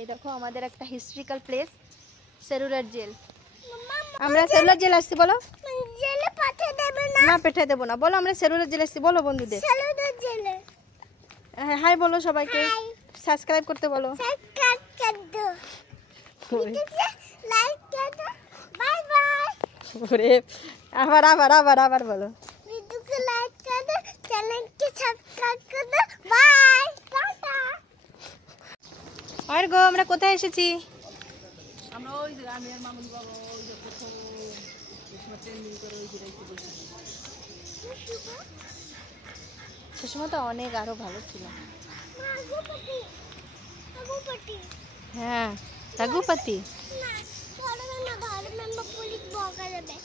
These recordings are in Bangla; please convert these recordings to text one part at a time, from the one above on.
এই দেখো আমাদের একটা হিস্ট্রিক্যাল প্লেস সেলুলার জেল। আমরা সেলুলার জেল আসছি, বলো। জেলে পাঠিয়ে দেবে না? না, পাঠিয়ে দেবো না, বলো আমরা সেলুলার জেল আসছি, বলো বন্ধুদের। সেলুলার জেলে হ্যাঁ, হাই বলো সবাইকে, সাবস্ক্রাইব করতে বলো। সাবস্ক্রাইব করে দাও, লাইক করে দাও, বাই বাই। ওরে আবার আবার আবার আবার বলো। ভিডিওকে লাইক করে দাও, চ্যানেলকে সাবস্ক্রাইব করে দাও, বাই টাটা। আর গো আমরা কোথায় এসেছি? আমরা ওই যে আমি আর মামুনি বাবা ওই যে প্রথম ট্রেনিং করে ওই জায়গায় বসেছি। সে সময় তো অনেক আরো ভালো ছিল। হ্যাঁ, রঘুপতি। না, ধরবে না, ধরবে না, পুলিশ বকা দেবে।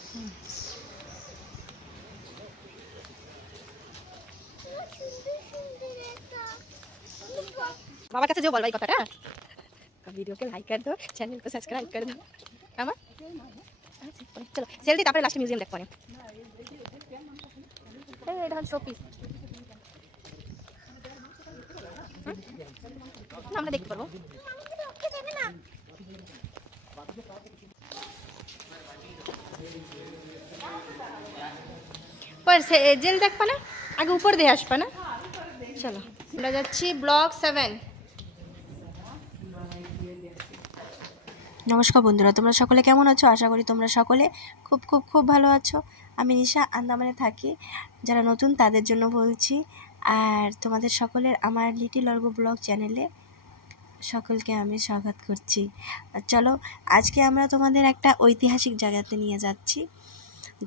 बाबा कैसे जो बोल भाई कथा वीडियो के लाइक कर दो, चैनल को सब्सक्राइब कर दो। आमा चलो सेल्फी तापर लास्ट म्यूजियम देख पड़े। এটা হচ্ছে শোপিস, আমরা দেখতে পারবো। पर जेल देख पाना आगे ऊपर दे आसपा ना। चलो আমরা যাচ্ছি ব্লক 7। নমস্কার বন্ধুরা, তোমরা সকলে কেমন আছো? আশা করি তোমরা সকলে খুব খুব খুব ভালো আছো। আমি নিশা, আন্দামানে থাকি। যারা নতুন তাদের জন্য বলছি, আর তোমাদের সকলের আমার লিটিল অর্গ ব্লগ চ্যানেলে সকলকে আমি স্বাগত করছি। চলো আজকে আমরা তোমাদের একটা ঐতিহাসিক জায়গাতে নিয়ে যাচ্ছি,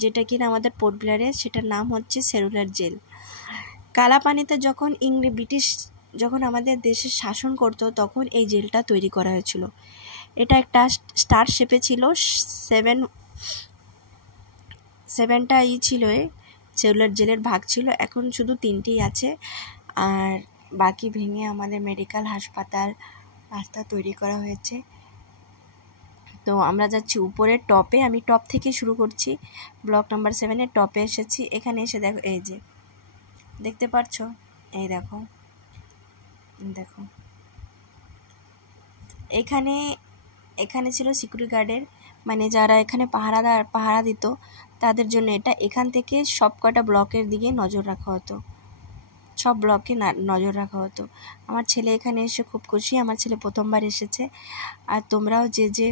যেটা কিনা আমাদের পোর্ট ব্লেয়ারে, সেটার নাম হচ্ছে সেলুলার জেল। কালাপানিতে যখন ব্রিটিশ যখন আমাদের দেশে শাসন করতো তখন এই জেলটা তৈরি করা হয়েছিল। এটা একটা স্টার শেপে ছিল, সেভেনটা ছিল সেলুলার জেলের ভাগ ছিল। এখন শুধু 3টিই আছে, আর বাকি ভেঙে আমাদের মেডিকেল হাসপাতাল রাস্তা তৈরি করা হয়েছে। তো আমরা যাচ্ছি উপরের টপে, আমি টপ থেকে শুরু করছি। ব্লক নাম্বার 7-এর টপে এসেছি। এখানে এসে দেখো, এই যে দেখতে পাচ্ছ, এই দেখো দেখো এখানে ছিল সিকিউরিটি গার্ডের, মানে যারা এখানে পাহারা দিত তাদের জন্য এটা। এখান থেকে সব কটা ব্লকের দিকে নজর রাখা হতো, সব ব্লকে নজর রাখা হতো। আমার ছেলে এখানে এসে খুব খুশি, আমার ছেলে প্রথমবার এসেছে। আর তোমরাও যে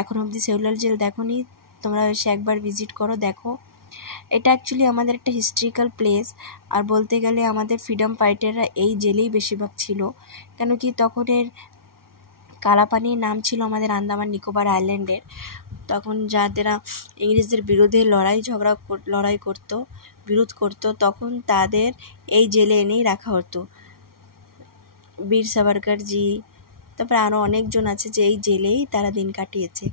এখন অবধি সেলুলার জেল দেখোনি, তোমরা এসে একবার ভিজিট করো, দেখো। এটা অ্যাকচুয়ালি আমাদের একটা হিস্ট্রিক্যাল প্লেস, আর বলতে গেলে আমাদের ফ্রিডম ফাইটাররা এই জেলেই বেশিরভাগ ছিল। কেন কি তখনের কালাপানির নাম ছিল আমাদের আন্দামান নিকোবর আইল্যান্ডের। তখন যাদেরা ইংরেজদের বিরুদ্ধে বিরোধ করতো তখন তাদের এই জেলে এনেই রাখা হতো। বীর সাভারকর জি, তারপরে আরও অনেকজন আছে যে এই জেলেই তারা দিন কাটিয়েছে।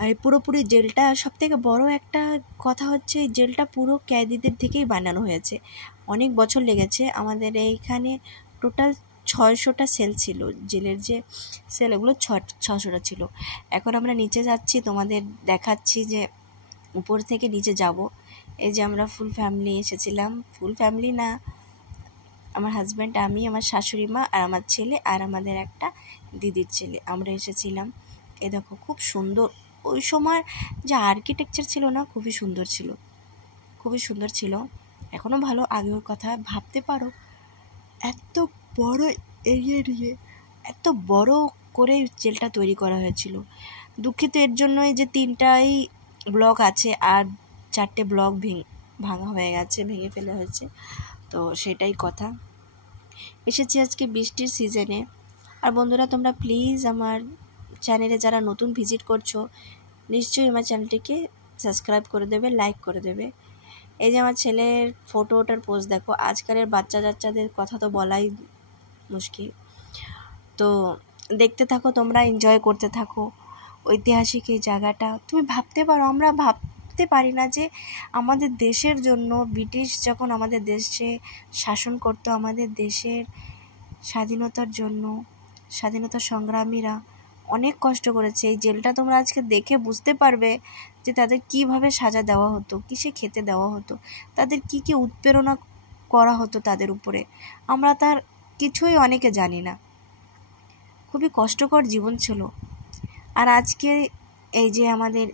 আর পুরোপুরি জেলটা, সবথেকে বড় একটা কথা হচ্ছে এই জেলটা পুরো ক্যাদিদের থেকেই বানানো হয়েছে। অনেক বছর লেগেছে। আমাদের এইখানে টোটাল 600টা সেল ছিল, জেলের যে সেল এগুলো 600টা ছিল। এখন আমরা নিচে যাচ্ছি, তোমাদের দেখাচ্ছি যে উপর থেকে নিচে যাব। এই যে আমরা ফুল ফ্যামিলি এসেছিলাম, ফুল ফ্যামিলি না, আমার হাজব্যান্ড, আমি, আমার শাশুড়ি মা আর আমার ছেলে আর আমাদের একটা দিদির ছেলে, আমরা এসেছিলাম। এ দেখো খুব সুন্দর, ওই সময় যে আর্কিটেকচার ছিল না, খুবই সুন্দর ছিল। এখনও ভালো, আগের কথা ভাবতে পারো, এত বড় এরিয়া নিয়ে এত বড় করে জেলটা তৈরি করা হয়েছিল। দুঃখিত এর জন্যই যে 3টাই ব্লক আছে আর 4টে ব্লক ভাঙা হয়ে গেছে, ভেঙে ফেলা হয়েছে। তো সেটাই কথা। এসেছি আজকে বৃষ্টির সিজনে। আর বন্ধুরা, তোমরা প্লিজ আমার চ্যানেলে যারা নতুন ভিজিট করছো, নিশ্চয়ই আমার চ্যানেলটিকে সাবস্ক্রাইব করে দেবে, লাইক করে দেবে। এই যে আমার ছেলের ফটোটার পোজ দেখো। আজকালের বাচ্চাদের কথা তো বলাই মুশকিল। তো দেখতে থাকো, তোমরা এনজয় করতে থাকো ঐতিহাসিক এই জায়গাটা। তুমি ভাবতে পারো, আমরা ভাবতে পারি না যে আমাদের দেশের জন্য ব্রিটিশ যখন আমাদের দেশে শাসন করতো, আমাদের দেশের স্বাধীনতার জন্য স্বাধীনতা সংগ্রামীরা অনেক কষ্ট করেছে। এই জেলটা তোমরা আজকে দেখে বুঝতে পারবে যে তাদের কিভাবে সাজা দেওয়া হতো, কিসে খেতে দেওয়া হতো, তাদের কি উৎপীড়না করা হতো তাদের উপরে। আমরা তার কিছুই অনেকে জানি না। খুবই কষ্টকর জীবন ছিল। আর আজকে এই যে আমাদের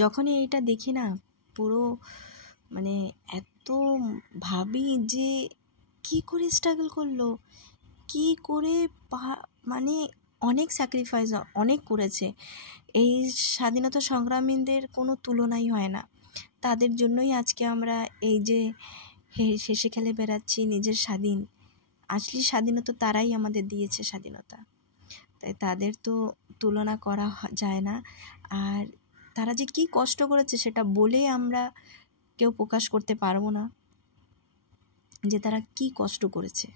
যখনই এইটা দেখি না, পুরো মানে এত ভাবি যে কি করে স্ট্রাগল করলো, কি করে মানে অনেক স্যাক্রিফাইস অনেক করেছে। এই স্বাধীনতা সংগ্রামীদের কোনো তুলনাই হয় না। তাদের জন্যই আজকে আমরা এই যে হেসে খেলে বেড়াচ্ছি, নিজের স্বাধীন। আসলে স্বাধীনতা তারাই আমাদের দিয়েছে স্বাধীনতা, তাই তাদের তো তুলনা করা যায় না। আর তারা যে কি কষ্ট করেছে সেটা বলে আমরা কেউ প্রকাশ করতে পারবো না যে তারা কি কষ্ট করেছে।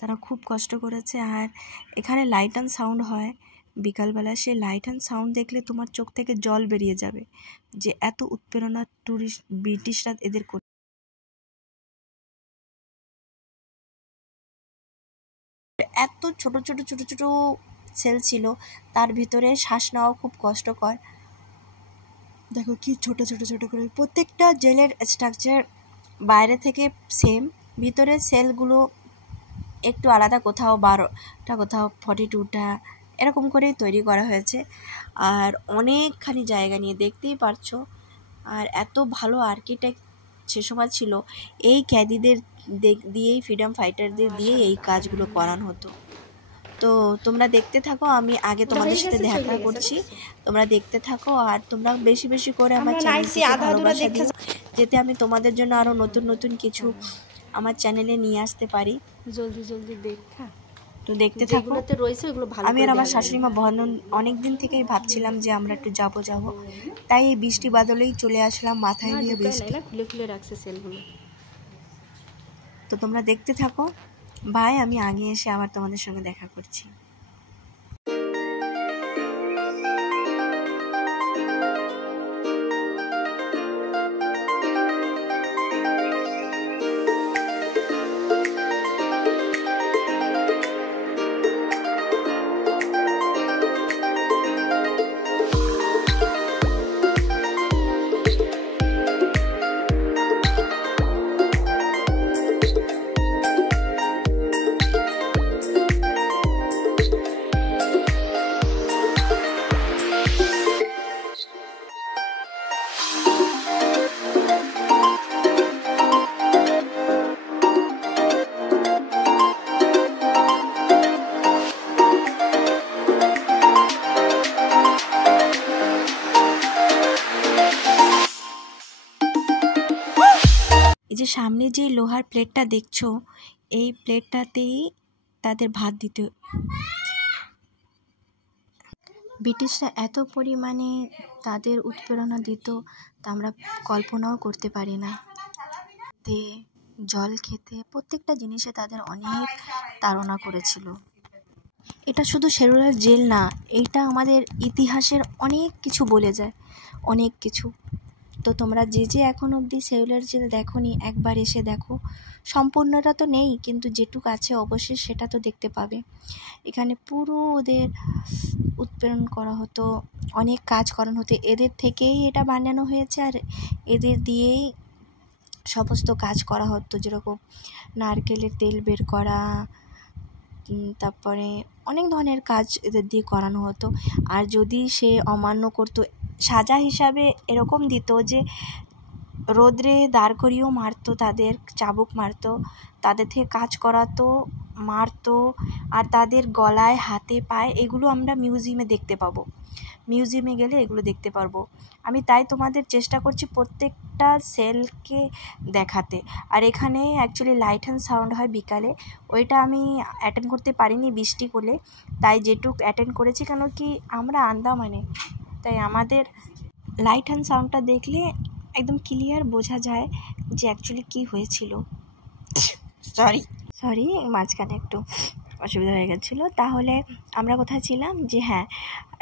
তারা খুব কষ্ট করেছে। আর এখানে লাইট অ্যান্ড সাউন্ড হয় বিকালবেলা, সেই লাইট অ্যান্ড সাউন্ড দেখলে তোমার চোখ থেকে জল বেরিয়ে যাবে যে এত উৎপীড়না ব্রিটিশরা এদের এত ছোট ছোট ছোট ছোট সেল ছিল, তার ভিতরে শ্বাস নেওয়া খুব কষ্টকর। দেখো কি ছোট ছোট ছোট করে প্রত্যেকটা জেলের স্ট্রাকচার বাইরে থেকে সেম, ভিতরের সেলগুলো একটু আলাদা, কোথাও 12টা কোথাও 42টা এরকম করেই তৈরি করা হয়েছে। আর অনেকখানি জায়গা নিয়ে দেখতেই পারছো। আর এত ভালো আর্কিটেক্ট সে সময় ছিল, এই ক্যাদিদের দিয়েই, ফ্রিডম ফাইটারদের দিয়ে এই কাজগুলো করানো হতো। তো তোমরা দেখতে থাকো, আমি আগে তোমাদের সাথে দেখা করছি, তোমরা দেখতে থাকো। আর তোমরা বেশি বেশি করে আমার চ্যানেলকে ভালোবাসা দিও, যাতে আমি তোমাদের জন্য আরও নতুন নতুন কিছু আমার চ্যানেলে নিয়ে আসতে পারি। জলদি জলদি দেখা, তো দেখতে থাকো। রয়েছে ওগুলো ভালো। আমি আর আমার শাশুড়ি মা অনেক দিন থেকেই ভাবছিলাম যে আমরা একটু যাব, তাই এই বৃষ্টি বাদলেই চলে আসলাম, মাথায় নিয়ে বৃষ্টি। খুলে খুলে রাখছে সেলগুলো। তো তোমরা দেখতে থাকো, বাই। আমি আগে এসে আবার তোমাদের সঙ্গে দেখা করছি। এই যে সামনে যে লোহার প্লেটটা দেখছো, এই প্লেটটাতেই তাদের ভাত দিত। ব্রিটিশরা এত পরিমাণে তাদের উৎপীড়না দিত তা আমরা কল্পনাও করতে পারি না। জল খেতে প্রত্যেকটা জিনিসে তাদের অনেক তাড়না করেছিল। এটা শুধু সেলুলার জেল না, এইটা আমাদের ইতিহাসের অনেক কিছু বলে যায়, অনেক কিছু। তো তোমরা যে এখন অবধি সেলুলার জেল দেখোনি, একবার এসে দেখো। সম্পূর্ণটা তো নেই, কিন্তু যেটুকু আছে অবশ্যই সেটা তো দেখতে পাবে। এখানে পুরো ওদের উৎপীড়ন করা হতো, অনেক কাজ করানো হতো, এদের থেকেই এটা বানানো হয়েছে। আর এদের দিয়েই সমস্ত কাজ করা হতো, যেরকম নারকেলের তেল বের করা, তারপরে অনেক ধরনের কাজ এদের দিয়ে করানো হতো। আর যদি সে অমান্য করতো, সাজা হিসাবে এরকম দিত যে রোদ্রে দাঁড় করিয়েও মারতো, তাদের চাবুক মারতো, তাদের থেকে কাজ করাতো, মারতো। আর তাদের গলায়, হাতে, পায়ে, এগুলো আমরা মিউজিয়ামে দেখতে পাবো, মিউজিয়ামে গেলে এগুলো দেখতে পারবো। আমি তাই তোমাদের চেষ্টা করছি প্রত্যেকটা সেলকে দেখাতে। আর এখানে অ্যাকচুয়ালি লাইট অ্যান্ড সাউন্ড হয় বিকালে, ওইটা আমি অ্যাটেন্ড করতে পারিনি বৃষ্টি করলে, তাই যেটুক অ্যাটেন্ড করেছি, কেন কি আমরা আন্দামানে, তাই আমাদের লাইট অ্যান্ড সাউন্ডটা দেখলে একদম ক্লিয়ার বোঝা যায় যে অ্যাকচুয়ালি কী হয়েছিল। সরি মাঝখানে একটু অসুবিধা হয়ে গেছিলো। তাহলে আমরা কোথায় ছিলাম, যে হ্যাঁ,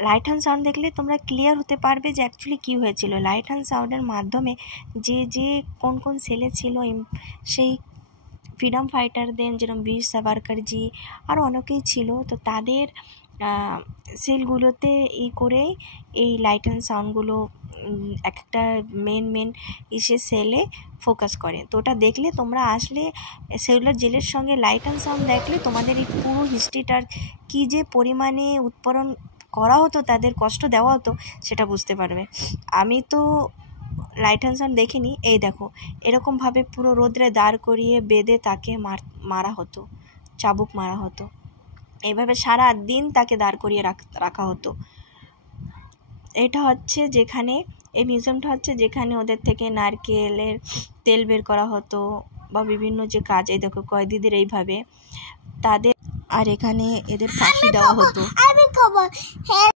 লাইট অ্যান্ড সাউন্ড দেখলে তোমরা ক্লিয়ার হতে পারবে যে অ্যাকচুয়ালি কী হয়েছিল। লাইট অ্যান্ড সাউন্ডের মাধ্যমে যে কোন কোন সেলে ছিল, সেই ফ্রিডম ফাইটারদের, যেরকম বীর সাভারকরজি, আরও অনেকেই ছিল, তো তাদের সেলগুলোতে করেই এই লাইট অ্যান্ড সাউন্ডগুলো এক একটা মেন সেলে ফোকাস করে। তো ওটা দেখলে তোমরা আসলে সেলুলার জেলের সঙ্গে লাইট অ্যান্ড সাউন্ড দেখলে তোমাদের এই পুরো হিস্ট্রিটার কী যে পরিমাণে উৎপাদন করা হতো, তাদের কষ্ট দেওয়া হতো, সেটা বুঝতে পারবে। আমি তো লাইট অ্যান্ড সাউন্ড দেখিনি। এই দেখো এরকমভাবে পুরো রোদ্রে দাঁড় করিয়ে বেঁধে তাকে মারা হতো, চাবুক মারা হতো, এইভাবে সারা দিন তাকে দাঁড় করিয়ে রাখা হতো। এটা হচ্ছে যেখানে এই মিউজিয়ামটা হচ্ছে যেখানে ওদের থেকে নারকেলের তেল বের করা হতো বা বিভিন্ন যে কাজ, এই দেখো কয়েদিদের এইভাবে তাদের, আর এখানে এদের ফাঁসি দেওয়া হতো। আমি খাবো।